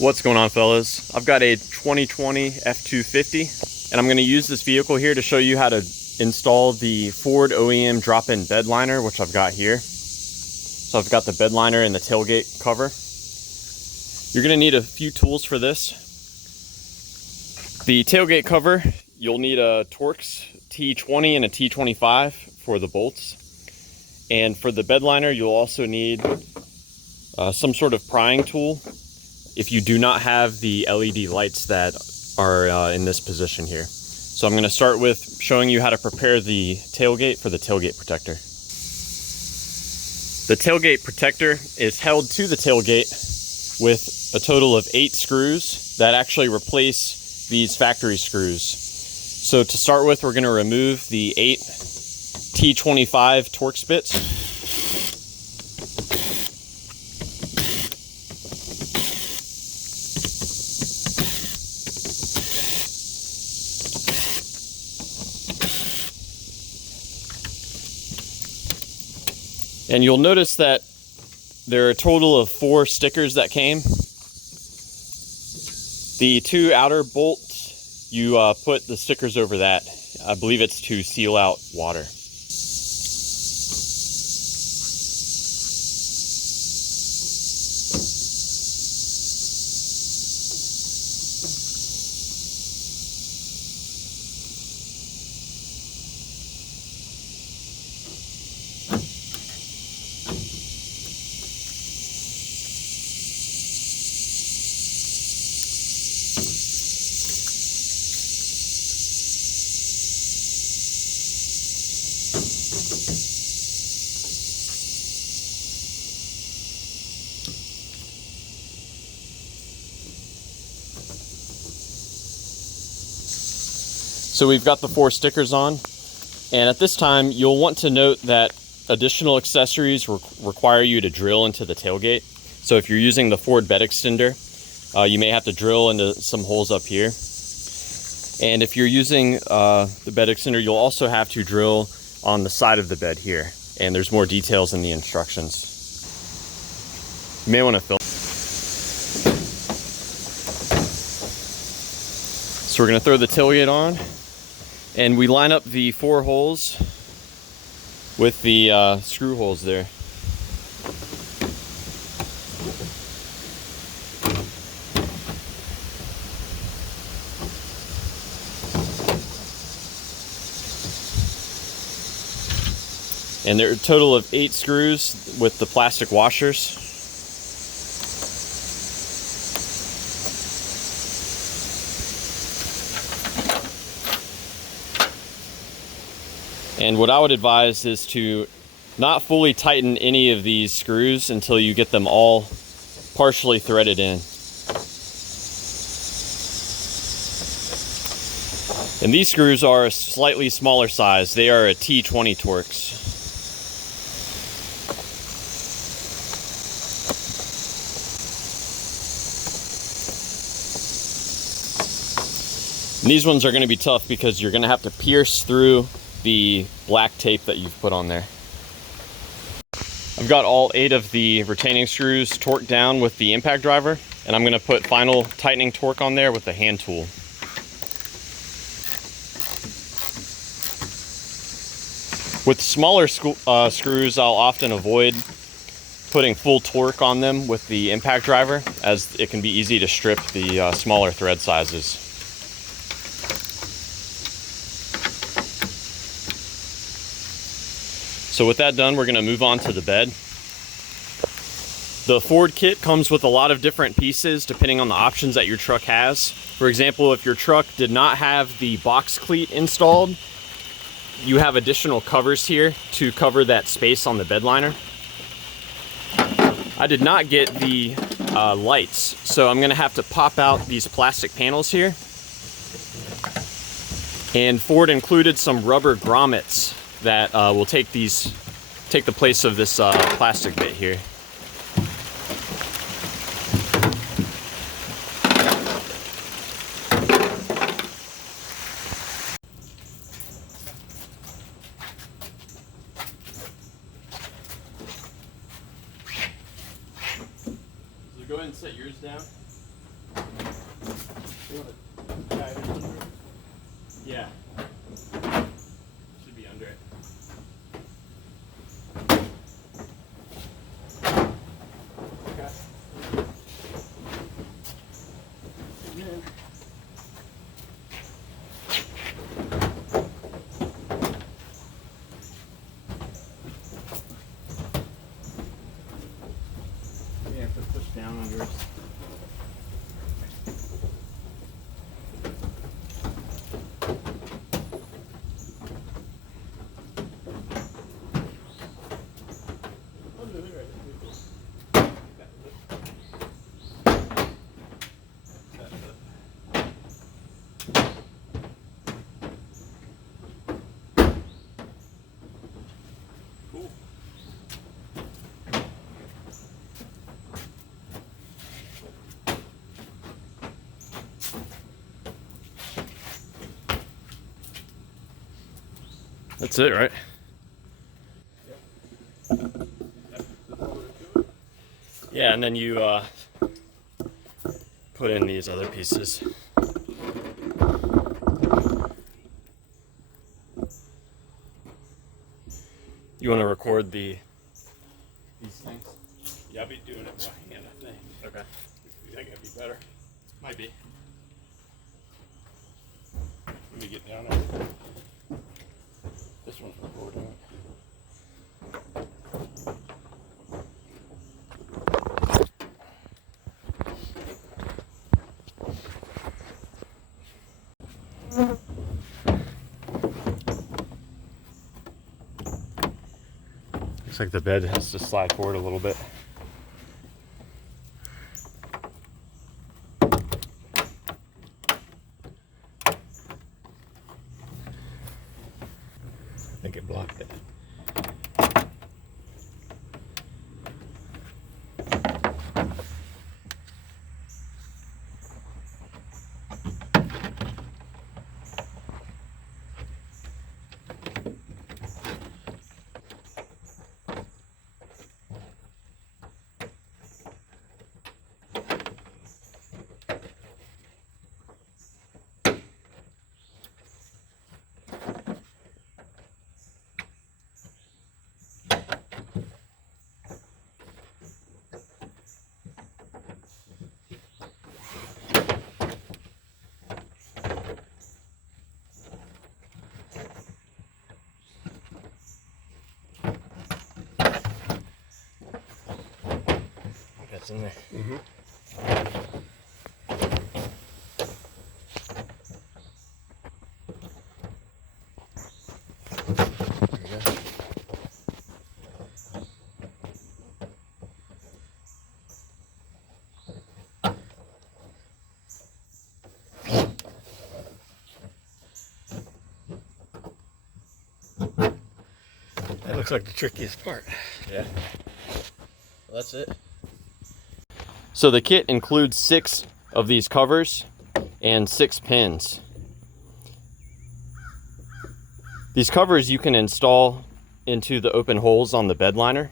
What's going on, fellas? I've got a 2020 F250 and I'm going to use this vehicle here to show you how to install the Ford OEM drop-in bed liner, which I've got here. So I've got the bed liner and the tailgate cover. You're going to need a few tools for this. The tailgate cover, you'll need a Torx T20 and a T25 for the bolts. And for the bed liner, you'll also need some sort of prying tool if you do not have the LED lights that are in this position here. So I'm going to start with showing you how to prepare the tailgate for the tailgate protector. The tailgate protector is held to the tailgate with a total of 8 screws that actually replace these factory screws. So to start with, we're going to remove the 8 T25 Torx bits. And you'll notice that there are a total of 4 stickers that came. The 2 outer bolts, you put the stickers over that. I believe it's to seal out water. So we've got the 4 stickers on, and at this time you'll want to note that additional accessories require you to drill into the tailgate. So if you're using the Ford bed extender, you may have to drill into some holes up here. And if you're using the bed extender, you'll also have to drill on the side of the bed here. And there's more details in the instructions. You may want to film. So we're going to throw the tailgate on. And we line up the 4 holes with the screw holes there. And there are a total of 8 screws with the plastic washers. And what I would advise is to not fully tighten any of these screws until you get them all partially threaded in. And these screws are a slightly smaller size. They are a T20 Torx. And these ones are going to be tough because you're going to have to pierce through the black tape that you've put on there. I've got all 8 of the retaining screws torqued down with the impact driver, and I'm going to put final tightening torque on there with the hand tool. With smaller screws, I'll often avoid putting full torque on them with the impact driver, as it can be easy to strip the smaller thread sizes. So with that done, we're going to move on to the bed. The Ford kit comes with a lot of different pieces depending on the options that your truck has. For example, if your truck did not have the box cleat installed, you have additional covers here to cover that space on the bed liner. I did not get the lights, so I'm going to have to pop out these plastic panels here. And Ford included some rubber grommets that will take the place of this plastic bit here. So go ahead and set yours down. Yeah. Should be under it. Okay. You have to push down on yours. That's it, right? Yeah, and then you put in these other pieces. You want to record these things? Yeah, I'll be doing it by hand, I think. Okay. You think it'd be better? Might be. Let me get down there. This one's recording. Looks like the bed has to slide forward a little bit. I think it blocked it. That's in there. Mm-hmm. There you go. That looks like the trickiest part. Yeah. Well, that's it. So the kit includes 6 of these covers and 6 pins. These covers you can install into the open holes on the bed liner,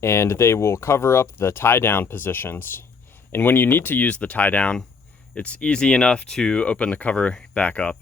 and they will cover up the tie down positions. And when you need to use the tie down, it's easy enough to open the cover back up.